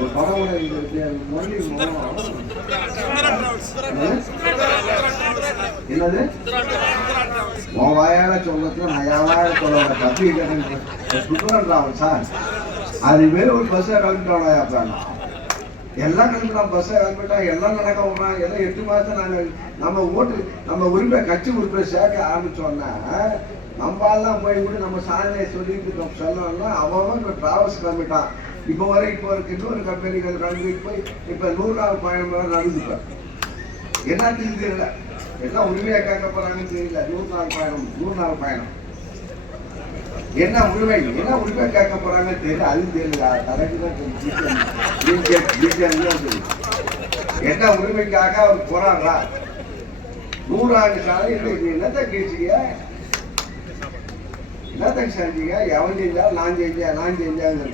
ஒரு படம் கூட இருக்கு. முரளி மோகன். என்னது உன் வாயால சொல்லத்துல நான் என் வாயால சொல்ல தப்பி சுற்றுலா டிராவல் சார் அது மாரி ஒரு பஸ்ஸை கிளம்பிட்டோம் அப்புறம் எல்லாம் கிளம்பிட்டோம் பஸ்ஸை கிளம்பிட்டோம் எல்லாம் நடக்க விடுறான் எல்லாம் எட்டு மாதம் நாங்கள் நம்ம ஓட்டு நம்ம உரிமை கட்சி உறுப்பை சேர்க்க ஆரம்பிச்சோன்னா நம்ம எல்லாம் போய் கூட நம்ம சாதனையை சொல்லிட்டு நம்ம சொல்லணும்னா அவன் இப்போ டிராவல்ஸ் கிளம்பிட்டான் இப்போ வரை இப்போ இருக்கு இன்னொரு கம்பெனிகள் கிளம்பிட்டு போய் இப்போ நூறு பயணம் வேற நடந்துப்பேன் என்னத்துக்கு தெரியல. எல்லாம் உரிமையா கேட்க போறாங்கன்னு தெரியல. நூறு நாள் பயணம் நூறு நாள் பயணம். என்ன உரிமை? என்ன உரிமை கேட்க போறாங்கன்னு தெரியல. அதுவும் தெரியல. தலைக்கு தான் தெரியும். என்ன உரிமைக்காக அவர் போறாங்களா நூறு காலம் இன்னைக்கு என்னத்த கேட்டீங்க என்னத்த செஞ்சீங்க எவன் செஞ்சா? நான் செஞ்சேன் நான் செஞ்சாங்க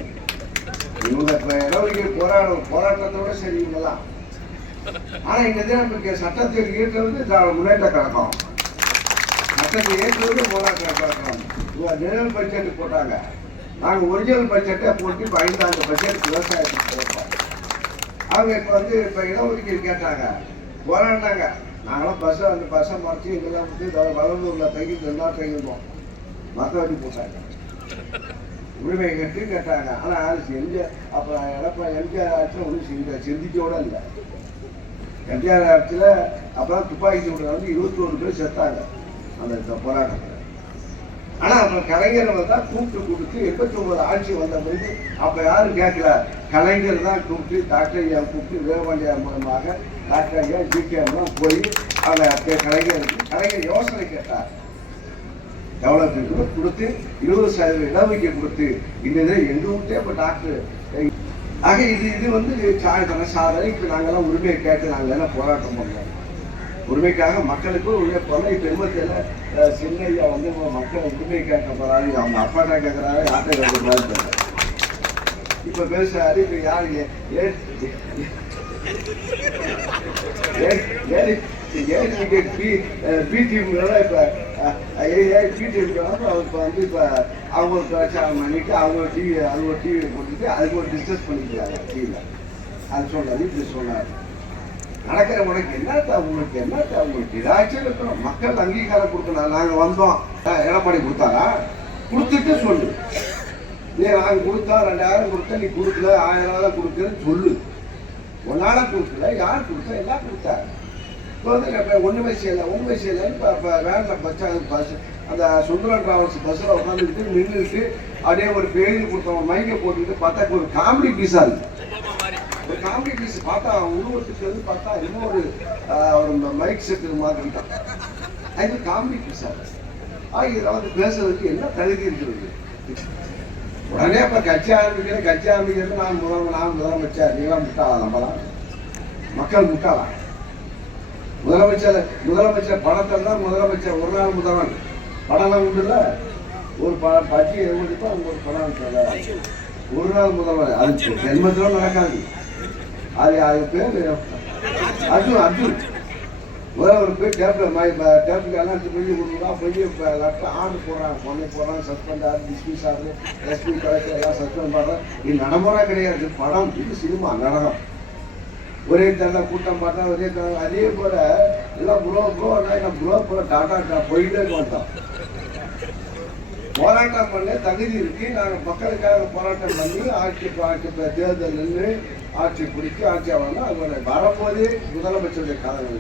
இவங்க இப்ப இடஒதுக்கீடு போராட்டம் போராட்டத்தோட சரி இவங்கெல்லாம் ஆனா இந்த தினம் இப்ப சட்டத்தை ஏற்றுவது முன்னேற்ற கழகம். சட்டத்தை ஏற்றுவது போராட்ட கழகம். நிழல் பட்ஜெட் போட்டாங்க. நாங்க ஒரிஜினல் பட்ஜெட்டை போட்டு இப்ப பட்ஜெட் விவசாயத்துக்கு போட்டோம் அவங்க இப்ப வந்து இப்ப இடஒதுக்கீடு கேட்டாங்க. போராடினாங்க. நாங்களாம் பஸ்ஸை அந்த பஸ்ஸை மறைச்சி இதெல்லாம் வந்து வளர்ந்து உள்ள தங்கி ரெண்டா தங்கிருந்தோம். மக்க வட்டி போட்டாங்க. உரிமை கட்டு கேட்டாங்க ஆனா செஞ்ச அப்போ எடப்பா எம்ஜிஆர் ஆட்சியில் ஒன்றும் செஞ்ச சிந்திக்கோட இல்லை. எம்ஜிஆர் ஆட்சியில் அப்புறம் துப்பாக்கி சூடு வந்து இருபத்தி ஒன்று பேர் செத்தாங்க. அந்த போராட்டத்தில். ஆனா அப்ப கலைஞர் தான் கூப்பிட்டு கொடுத்து எண்பத்தி ஒன்பது ஆட்சி வந்த பிறகு அப்போ யாரும் கேட்கல கலைஞர் தான் கூப்பிட்டு டாக்டர் ஐயா கூப்பிட்டு வீரபாண்டியா மூலமாக டாக்டர் ஐயா ஜி கே போய் அப்படியே கலைஞருக்கு கலைஞர் யோசனை கேட்டார். எவ்வளவு கொடுத்து இருபது சதவீதம் இடஒதுக்கீடு கொடுத்து இந்த இதை எங்க விட்டே டாக்டர் ஆக இது இது வந்து சாதனை சாதனை இப்போ நாங்கெல்லாம் உரிமையை கேட்டு நாங்கள் எல்லாம் போராட்டம் பண்ணுறோம் உரிமைக்காக மக்களுக்கு உரிமை போல இப்போ எண்பத்தில சின்னையா வந்து மக்கள் உரிமை கேட்க போகிறாரு அவங்க அப்பாட்டா கேட்குறாரு யார்கிட்ட கேட்குறாரு இப்போ பேசுறாரு இப்போ யாரு ஏ- ஏ- ஏ- ஏ- பி பிடிஎம்லாம் இப்போ பிடிஎம் இப்போ வந்து இப்போ அவங்க ஒரு பிரச்சாரம் பண்ணிட்டு அவங்க ஒரு டிவி அது ஒரு டிவியை போட்டுட்டு அதுக்கு ஒரு டிஸ்கஸ் பண்ணிக்கிறாங்க டிவியில் அது சொன்னார் இப்படி சொன்னார். நடக்கிற உனக்கு என்னத்த உங்களுக்கு என்னத்த உங்களுக்கு ஏதாச்சும் இருக்கணும். மக்கள் அங்கீகாரம் கொடுக்கணும். நாங்கள் வந்தோம். எடப்பாடி கொடுத்தாரா? கொடுத்துட்டு சொல்லு. நீ நாங்கள் கொடுத்தா ரெண்டாயிரம் கொடுத்தா நீ கொடுக்கல ஆயிரம் ரூபாய் கொடுக்குறேன்னு சொல்லு. உன்னால கொடுக்கல யார் கொடுத்தா? எல்லாம் கொடுத்தா இப்போ வந்து இப்போ ஒன்றுமே செய்யலை ஒன்றுமே செய்யலைன்னு இப்போ இப்போ வேனில் பச்சா பஸ் அந்த சுந்தரம் ட்ராவல்ஸ் பஸ்ஸில் உட்காந்துக்கிட்டு நின்றுட்டு அப்படியே ஒரு பேரில் கொடுத்தவங்க மைக்கை போட்டுக்கிட்டு பார்த்தா ஒரு காமெடி பீஸாக இருக்கு. ஒரு காமெடி பீஸ் பார்த்தா உருவத்துக்கு வந்து பார்த்தா இன்னும் ஒரு ஒரு மைக் செட்டு மாற்றிக்கிட்டான் அது காமெடி பீஸாக இருக்கு. ஆ இதில் வந்து பேசுறதுக்கு என்ன தகுதி இருக்கிறது? உடனே இப்போ கட்சி ஆரம்பிக்கிற கட்சி ஆரம்பிக்கிறது நான் முதல் நான் முதலமைச்சர் நீங்களாம் முட்டாளா நம்மளாம் மக்கள் முட்டாளா? முதலமைச்சர் முதலமைச்சர் படத்தை தான் முதலமைச்சர் ஒரு நாள் முதல்வன் படம் உண்டுல ஒரு ப பட்சி எவ்வளோ அவங்க ஒரு படம் ஒரு நாள் முதல்வன் அது ஜென்மத்தில் நடக்காது. அது அது பேர் அர்ஜுன் அர்ஜுன். முதல்வர் போய் டேப்ல மை டேப்ல எல்லாம் சொல்லி கொடுக்குறா போய் இப்போ லெஃப்ட் ஆர்டர் போடுறான் பொண்ணு போடுறான் சஸ்பெண்ட் ஆகுது டிஸ்மிஸ் ஆகுது. எஸ்பி கலெக்டர் எல்லாம் சஸ்பெண்ட் பண்ணுறேன் இது நடைமுறை கிடையாது. படம் இது சினிமா நடனம். ஒரே தலை கூட்டம் பார்த்தா ஒரே த- அதே போல எல்லாம் புரோக்கோ ப்ரோ நான் ப்ரோ டாட்டா போயிட்டே மாட்டோம் போராட்டம் பண்ண தகுதி இருக்கு. நாங்கள் மக்களுக்காக போராட்டம் பண்ணி ஆட்சி ஆட்சி தேர்தல் நின்று ஆட்சி பிடிச்சி ஆட்சி ஆகணும் அது வரப்போதே முதலமைச்சருடைய காலங்கள்.